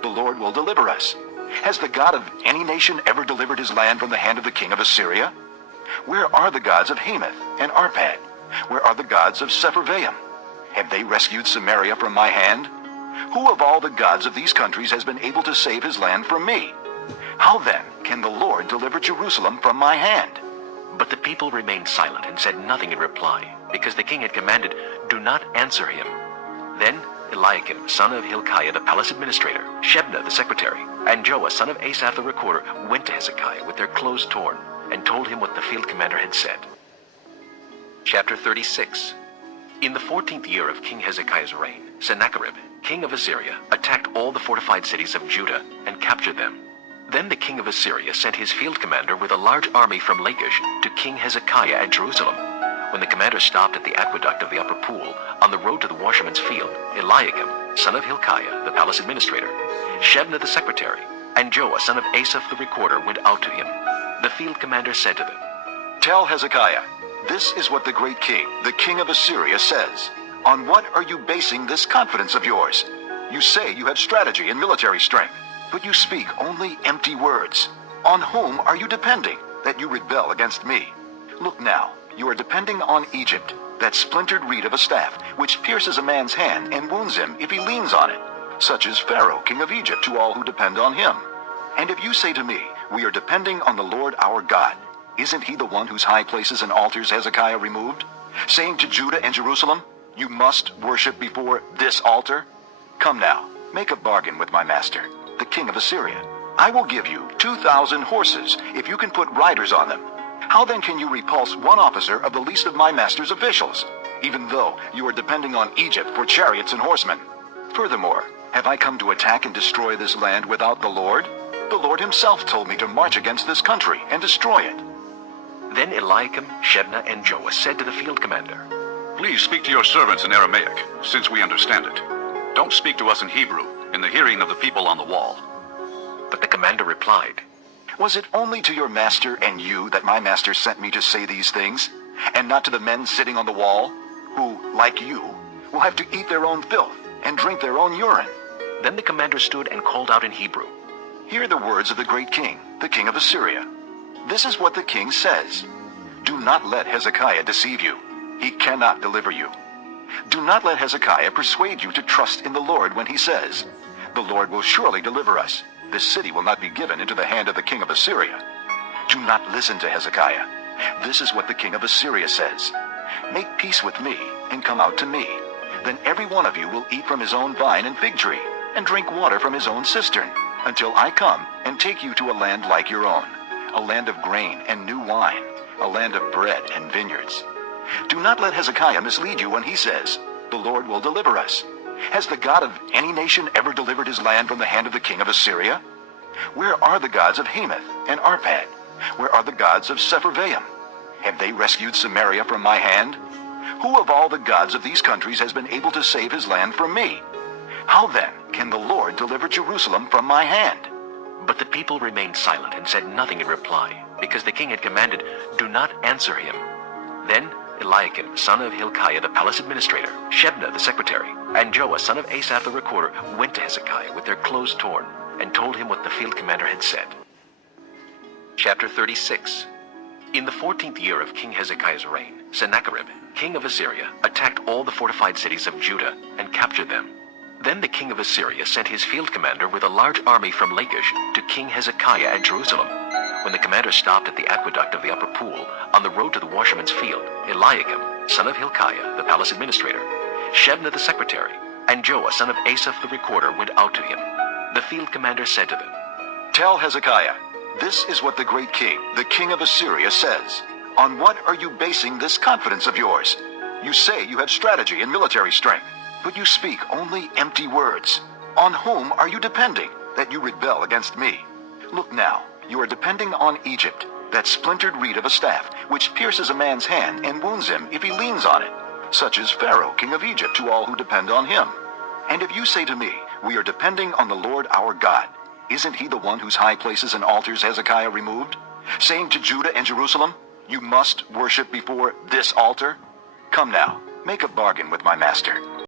the Lord will deliver us. Has the God of any nation ever delivered his land from the hand of the king of Assyria? Where are the gods of Hamath and Arpad? Where are the gods of Sepharvaim? Have they rescued Samaria from my hand? Who of all the gods of these countries has been able to save his land from me? How then can the Lord deliver Jerusalem from my hand?" But the people remained silent and said nothing in reply, because the king had commanded, "Do not answer him." Then Eliakim, son of Hilkiah, the palace administrator, Shebna, the secretary, and Joah, son of Asaph, the recorder, went to Hezekiah with their clothes torn, and told him what the field commander had said. Chapter 36. In the 14th year of King Hezekiah's reign, Sennacherib, king of Assyria, attacked all the fortified cities of Judah and captured them. Then the king of Assyria sent his field commander with a large army from Lachish to King Hezekiah at Jerusalem. When the commander stopped at the aqueduct of the upper pool, on the road to the washerman's field, Eliakim, son of Hilkiah, the palace administrator, Shebna the secretary, and Joah, son of Asaph the recorder, went out to him. The field commander said to them, "Tell Hezekiah, this is what the great king, the king of Assyria, says. On what are you basing this confidence of yours? You say you have strategy and military strength, but you speak only empty words. On whom are you depending, that you rebel against me? Look now, you are depending on Egypt, that splintered reed of a staff, which pierces a man's hand and wounds him if he leans on it. Such is Pharaoh, king of Egypt, to all who depend on him. And if you say to me, 'We are depending on the Lord our God,' isn't he the one whose high places and altars Hezekiah removed? Saying to Judah and Jerusalem, 'You must worship before this altar'? Come now, make a bargain with my master, the king of Assyria. I will give you 2,000 horses if you can put riders on them. How then can you repulse one officer of the least of my master's officials, even though you are depending on Egypt for chariots and horsemen? Furthermore, have I come to attack and destroy this land without the Lord? The Lord himself told me to march against this country and destroy it." Then Eliakim, Shebna, and Joah said to the field commander, "Please speak to your servants in Aramaic, since we understand it. Don't speak to us in Hebrew, in the hearing of the people on the wall." But the commander replied, "Was it only to your master and you that my master sent me to say these things, and not to the men sitting on the wall, who, like you, will have to eat their own filth and drink their own urine?" Then the commander stood and called out in Hebrew, "Hear the words of the great king, the king of Assyria. This is what the king says. Do not let Hezekiah deceive you. He cannot deliver you. Do not let Hezekiah persuade you to trust in the Lord when he says, 'The Lord will surely deliver us. This city will not be given into the hand of the king of Assyria.' Do not listen to Hezekiah. This is what the king of Assyria says. Make peace with me and come out to me. Then every one of you will eat from his own vine and fig tree, and drink water from his own cistern, until I come and take you to a land like your own, a land of grain and new wine, a land of bread and vineyards. Do not let Hezekiah mislead you when he says, 'The Lord will deliver us.' Has the God of any nation ever delivered his land from the hand of the king of Assyria? Where are the gods of Hamath and Arpad? Where are the gods of Sepharvaim? Have they rescued Samaria from my hand? Who of all the gods of these countries has been able to save his land from me? How then can the Lord deliver Jerusalem from my hand?" But the people remained silent and said nothing in reply, because the king had commanded, "Do not answer him." Then Eliakim, son of Hilkiah, the palace administrator, Shebna, the secretary, and Joah, son of Asaph, the recorder, went to Hezekiah with their clothes torn, and told him what the field commander had said. Chapter 36. In the 14th year of King Hezekiah's reign, Sennacherib, king of Assyria, attacked all the fortified cities of Judah and captured them. Then the king of Assyria sent his field commander with a large army from Lachish to King Hezekiah at Jerusalem. When the commander stopped at the aqueduct of the upper pool, on the road to the washerman's field, Eliakim, son of Hilkiah, the palace administrator, Shebna the secretary, and Joah, son of Asaph the recorder, went out to him. The field commander said to them, "Tell Hezekiah, this is what the great king, the king of Assyria, says. On what are you basing this confidence of yours? You say you have strategy and military strength, but you speak only empty words. On whom are you depending, that you rebel against me? Look now, you are depending on Egypt, that splintered reed of a staff, which pierces a man's hand and wounds him if he leans on it. Such is Pharaoh, king of Egypt, to all who depend on him. And if you say to me, 'We are depending on the Lord our God,' isn't he the one whose high places and altars Hezekiah removed? Saying to Judah and Jerusalem, 'You must worship before this altar'? Come now, make a bargain with my master,